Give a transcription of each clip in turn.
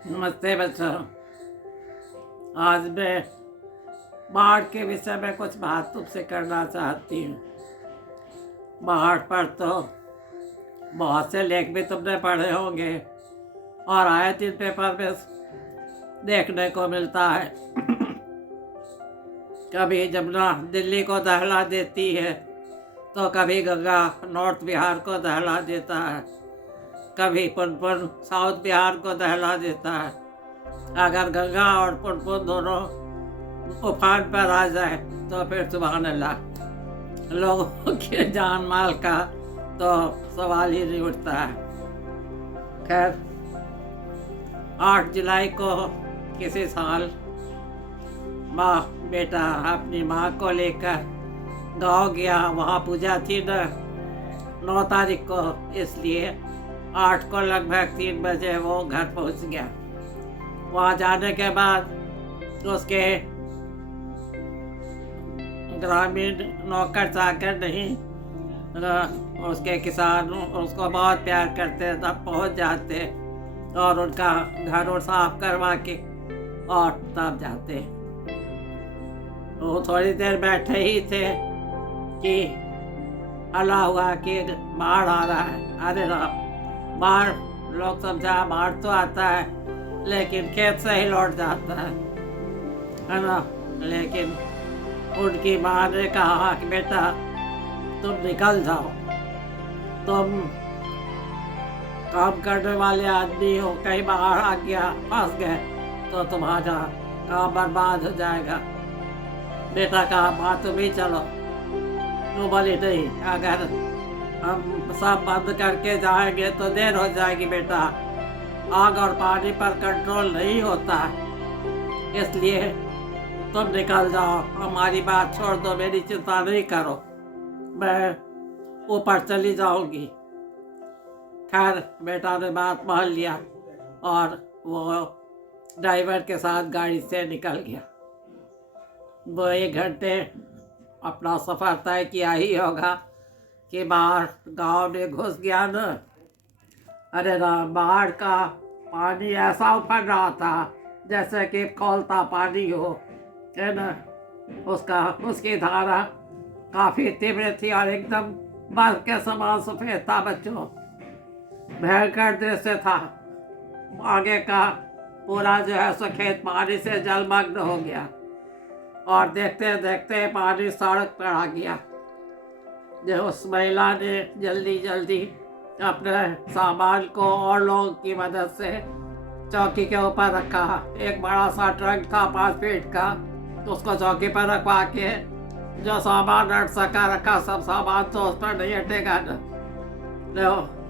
नमस्ते बच्चों। आज मैं बाढ़ के विषय में कुछ बात तुमसे करना चाहती हूँ। बाढ़ पर तो बहुत से लेख भी तुमने पढ़े होंगे और आए दिन पेपर में देखने को मिलता है। कभी जमुना दिल्ली को दहला देती है तो कभी गंगा नॉर्थ बिहार को दहला देता है, कभी पुनपुन साउथ बिहार को दहला देता है। अगर गंगा और पुनपुन दोनों उफान पर आ जाए तो फिर सुभान अल्लाह, लोगों के जान माल का तो सवाल ही नहीं उठता है। खैर, 8 जुलाई को किसी साल बेटा अपनी माँ को लेकर गांव गया। वहाँ पूजा थी न 9 तारीख को, इसलिए 8 को लगभग 3 बजे वो घर पहुँच गया। वहाँ जाने के बाद उसके ग्रामीण नौकर चाकर नहीं, उसके किसान उसको बहुत प्यार करते, तब पहुँच जाते और उनका घर साफ करवा के और तब जाते। वो थोड़ी देर बैठे ही थे कि हल्ला हुआ कि बाढ़ आ रहा है। अरे राम, बाढ़, लोग समझा बाढ़ तो आता है लेकिन खेत से ही लौट जाता है ना। लेकिन उनकी माँ ने कहा कि बेटा तुम निकल जाओ, तुम काम करने वाले आदमी हो, कहीं बाहर आ गया फंस गए तो तुम्हारा काम बर्बाद हो जाएगा। बेटा कहा माँ तुम ही चलो। वो बोली नहीं, अगर हम सब बंद करके जाएंगे तो देर हो जाएगी बेटा, आग और पानी पर कंट्रोल नहीं होता है, इसलिए तुम निकल जाओ, हमारी बात छोड़ दो, मेरी चिंता नहीं करो, मैं ऊपर चली जाऊंगी। खैर, बेटा ने बात मान लिया और वो ड्राइवर के साथ गाड़ी से निकल गया। वो 1 घंटे अपना सफ़र तय किया ही होगा कि बाहर गांव में घुस गया न। अरे राम, बाढ़ का पानी ऐसा उफल रहा था जैसे कि खौलता पानी हो, है ना। उसकी धारा काफ़ी तीव्र थी और एकदम बर्फ के समान सफ़ेद था बच्चों। भयंकर दृश्य था। आगे का पूरा जो है सो खेत पानी से जलमग्न हो गया और देखते देखते पानी सड़क पर आ गया। जो उस महिला ने जल्दी जल्दी अपने सामान को और लोगों की मदद से चौकी के ऊपर रखा। एक बड़ा सा ट्रक था 5 फीट का, तो उसको चौकी पर रखवा के जो सामान अट सका रखा। सब सामान तो उस पर नहीं हटेगा न,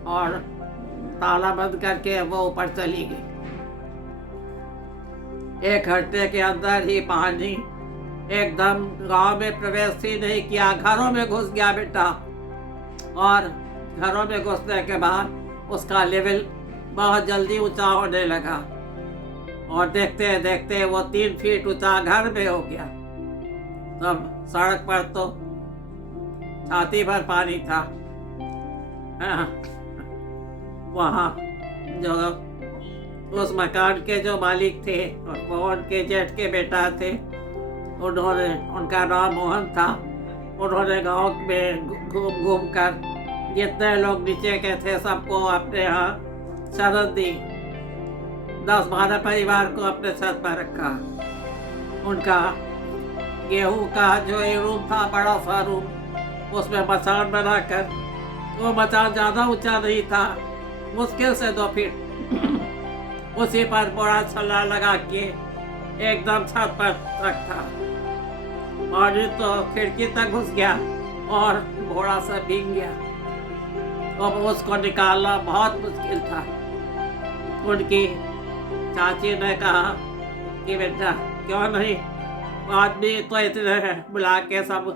और ताला बंद करके वो ऊपर चली गई। 1 घंटे के अंदर ही पानी एकदम गांव में प्रवेश ही नहीं किया, घरों में घुस गया बेटा। और घरों में घुसने के बाद उसका लेवल बहुत जल्दी ऊंचा होने लगा और देखते देखते वो 3 फीट ऊंचा घर में हो गया। तब सड़क पर तो छाती भर पानी था। वहाँ जो उस मकान के जो मालिक थे और वो उनके जेठ के बेटा थे, उनका नाम मोहन था। उन्होंने गांव में घूम घूम कर जितने लोग नीचे के थे सबको अपने यहाँ शरण दी। 10-12 परिवार को अपने छत पर रखा। उनका गेहूं का जो रूम था, बड़ा सा रूम, उसमें मचान बनाकर, वो मचान ज़्यादा ऊंचा नहीं था, मुश्किल से 2 फीट, उसी पर बड़ा छल्ला लगा के एकदम छत पर रखा। पानी तो खिड़की तक घुस गया और घोड़ा सा भीग गया। अब उसको निकालना बहुत मुश्किल था। उनकी चाची ने कहा कि बेटा क्यों नहीं, आदमी तो इतने बुला के सब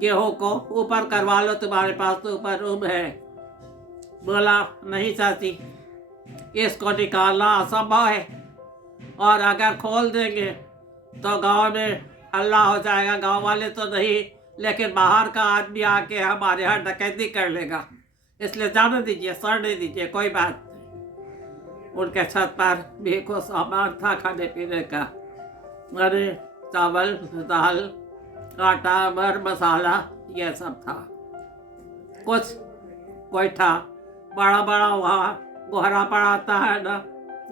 गेहूं को ऊपर करवा लो, तुम्हारे पास तो ऊपर रूम है। बोला नहीं चाची, इसको निकालना असंभव है और अगर खोल देंगे तो गांव में हल्ला हो जाएगा। गांव वाले तो नहीं, लेकिन बाहर का आदमी आके हमारे यहाँ डकैती कर लेगा, इसलिए जाने दीजिए, सड़ने दीजिए, कोई बात नहीं। उनके छत पर भी कुछ सामान था खाने पीने का। अरे चावल, दाल, आटा, मर मसाला, ये सब था। कुछ कोई था बड़ा बड़ा वहाँ कोहरा पड़ाता है ना,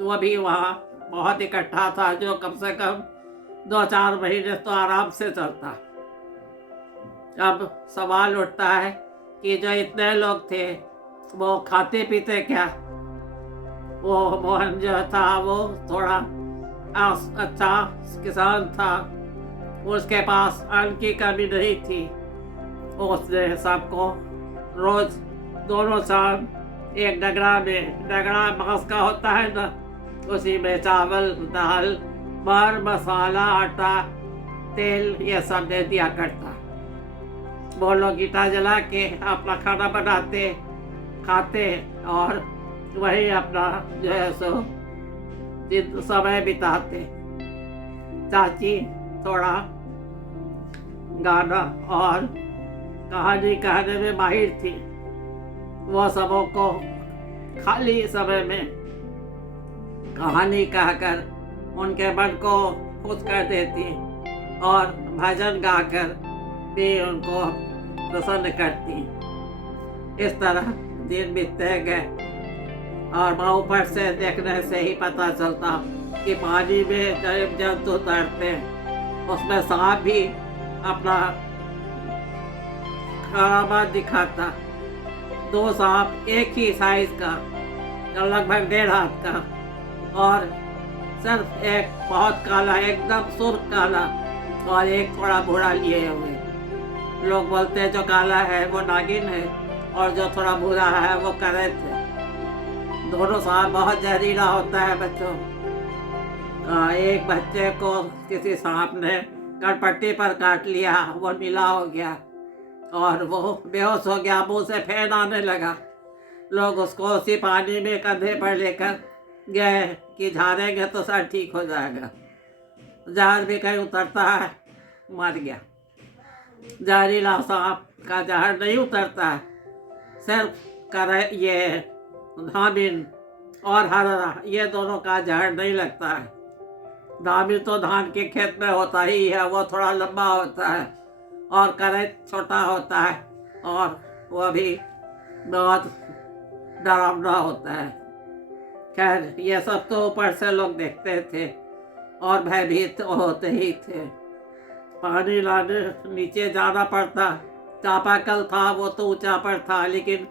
वो भी वहाँ बहुत इकट्ठा था, जो कम से कम 2-4 महीने तो आराम से चलता। अब सवाल उठता है कि जो इतने लोग थे वो खाते पीते क्या? वो मोहन जो था वो थोड़ा अच्छा किसान था, उसके पास अन्न की कमी नहीं थी। उसने सबको रोज दोनों शाम एक डगरा बांस का होता है ना, उसी में चावल, दाल, मर मसाला, आटा, तेल ये सब दे दिया करता। वो लोग ईटा जला के अपना खाना बनाते, खाते और वही अपना जो है सो समय बिताते। चाची थोड़ा गाना और कहानी कहने में माहिर थी। वो सबों को खाली समय में कहानी कहकर उनके मन को खुश कर देती और भजन गाकर भी उनको प्रसन्न करती। इस तरह दिन बीतते गए और ऊपर से देखने से ही पता चलता कि पानी में जब जंतु तैरते उसमें सांप भी अपना करामात दिखाता। 2 सांप एक ही साइज का, लगभग 1.5 हाथ का, और सिर्फ एक बहुत काला, एकदम सुर्ख काला, और एक थोड़ा भूरा लिए हुए। लोग बोलते हैं जो काला है वो नागिन है और जो थोड़ा भूरा है वो करैत है। दोनों सांप बहुत जहरीला होता है बच्चों। एक बच्चे को किसी सांप ने कनपट्टी पर काट लिया, वो नीला हो गया और वो बेहोश हो गया, मुंह से फेन आने लगा। लोग उसको उसी पानी में कंधे पर लेकर गए कि झाड़ेंगे तो सर ठीक हो जाएगा। जहर भी कहीं उतरता है, मर गया। जहरीला सांप का जहर नहीं उतरता है, सिर्फ ये धामिन और हररा ये दोनों का जहर नहीं लगता है। धामिन तो धान के खेत में होता ही है, वो थोड़ा लंबा होता है, और करैत छोटा होता है और वह भी बहुत डरावना होता है। खैर ये सब तो ऊपर से लोग देखते थे और भयभीत होते ही थे। पानी लाने नीचे जाना पड़ता। चापाकल था वो तो ऊंचा पर था, लेकिन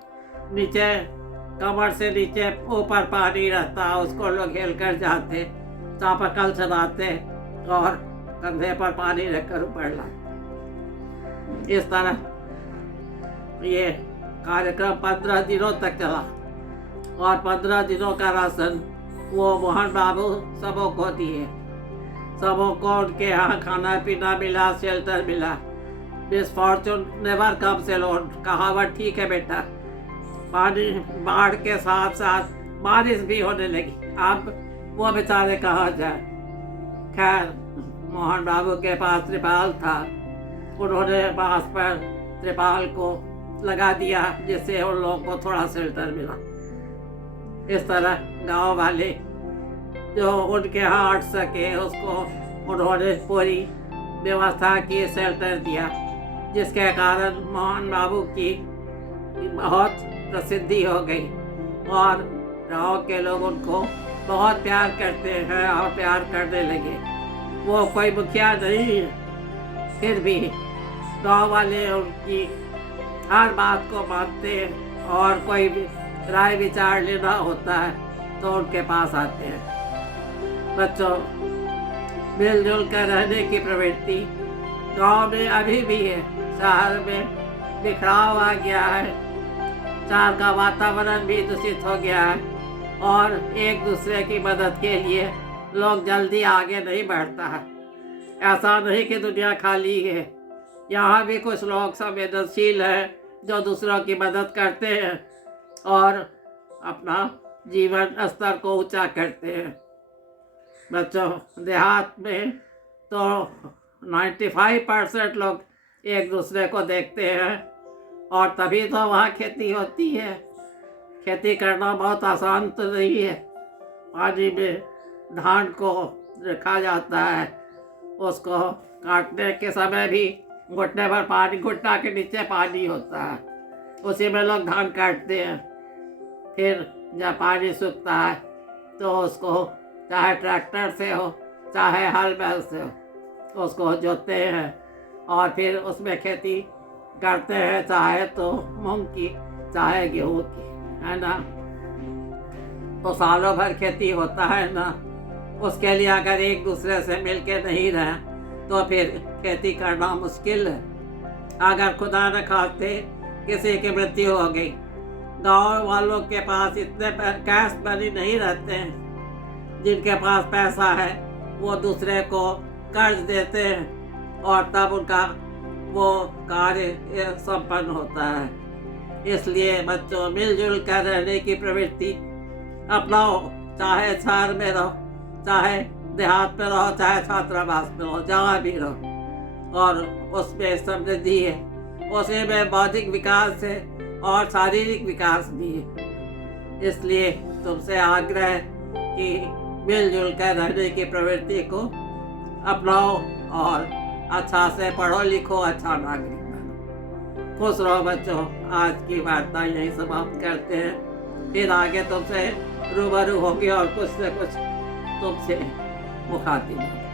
नीचे कमर से नीचे ऊपर पानी रहता, उसको लोग हिल कर जाते, चापाकल चलाते और कंधे पर पानी रखकर ऊपर लाते। इस तरह ये कार्यक्रम 15 दिनों तक चला और 15 दिनों का राशन वो मोहन बाबू सबों को दिए। सबों को उनके यहाँ खाना पीना मिला, शेल्टर मिला। Miss Fortune never comes alone, कहावत ठीक है बेटा। पानी बाढ़ के साथ साथ बारिश भी होने लगी। अब वो बेचारे कहाँ जाए। खैर मोहन बाबू के पास त्रिपाल था, उन्होंने बांस पर त्रिपाल को लगा दिया जिससे उन लोगों को थोड़ा शेल्टर मिला। इस तरह गांव वाले जो उनके यहाँ हट सके उसको उन्होंने पूरी व्यवस्था की, शेल्टर दिया, जिसके कारण मोहन बाबू की बहुत प्रसिद्धि हो गई और गांव के लोग उनको बहुत प्यार करते हैं और प्यार करने लगे। वो कोई मुखिया नहीं है, फिर भी गांव वाले उनकी हर बात को मानते हैं और कोई भी राय विचार लेना होता है तो उनके पास आते हैं। बच्चों, मिलजुल कर रहने की प्रवृत्ति गांव में अभी भी है। शहर में बिखराव आ गया है, शहर का वातावरण भी दूषित हो गया है और एक दूसरे की मदद के लिए लोग जल्दी आगे नहीं बढ़ता है। ऐसा नहीं कि दुनिया खाली है, यहाँ भी कुछ लोग संवेदनशील हैं जो दूसरों की मदद करते हैं और अपना जीवन स्तर को ऊंचा करते हैं। बच्चों, देहात में तो 95% लोग एक दूसरे को देखते हैं और तभी तो वहाँ खेती होती है। खेती करना बहुत आसान तो नहीं है, पानी में धान को रखा जाता है। उसको काटने के समय भी घुटने भर पानी, घुटना के नीचे पानी होता है, उसी में लोग धान काटते हैं। फिर जब पानी सूखता है तो उसको चाहे ट्रैक्टर से हो चाहे हल बैल से हो उसको जोतते हैं और फिर उसमें खेती करते हैं, चाहे तो मूंग की चाहे गेहूँ की, है ना। तो सालों भर खेती होता है ना। उसके लिए अगर एक दूसरे से मिलके नहीं रहे तो फिर खेती करना मुश्किल है। अगर खुदा न खास्ते किसी की मृत्यु हो गई, गांव वालों के पास इतने कैश मनी नहीं रहते हैं। जिनके पास पैसा है वो दूसरे को कर्ज देते हैं और तब उनका वो कार्य संपन्न होता है। इसलिए बच्चों, मिलजुल कर रहने की प्रवृत्ति अपनाओ, चाहे शहर में रहो, चाहे देहात में रहो, चाहे छात्रावास में रहो, जहाँ भी रहो। और उसमें समृद्धि है, उसी में बौद्धिक विकास है और शारीरिक विकास भी है। इसलिए तुमसे आग्रह है कि मिलजुल कर रहने की प्रवृत्ति को अपनाओ और अच्छा से पढ़ो लिखो, अच्छा नागरिक बनो। खुश रहो बच्चों। आज की वार्ता यहीं समाप्त करते हैं। फिर आगे तुमसे रूबरू होंगे और कुछ से कुछ तुमसे मुखातिब होंगे।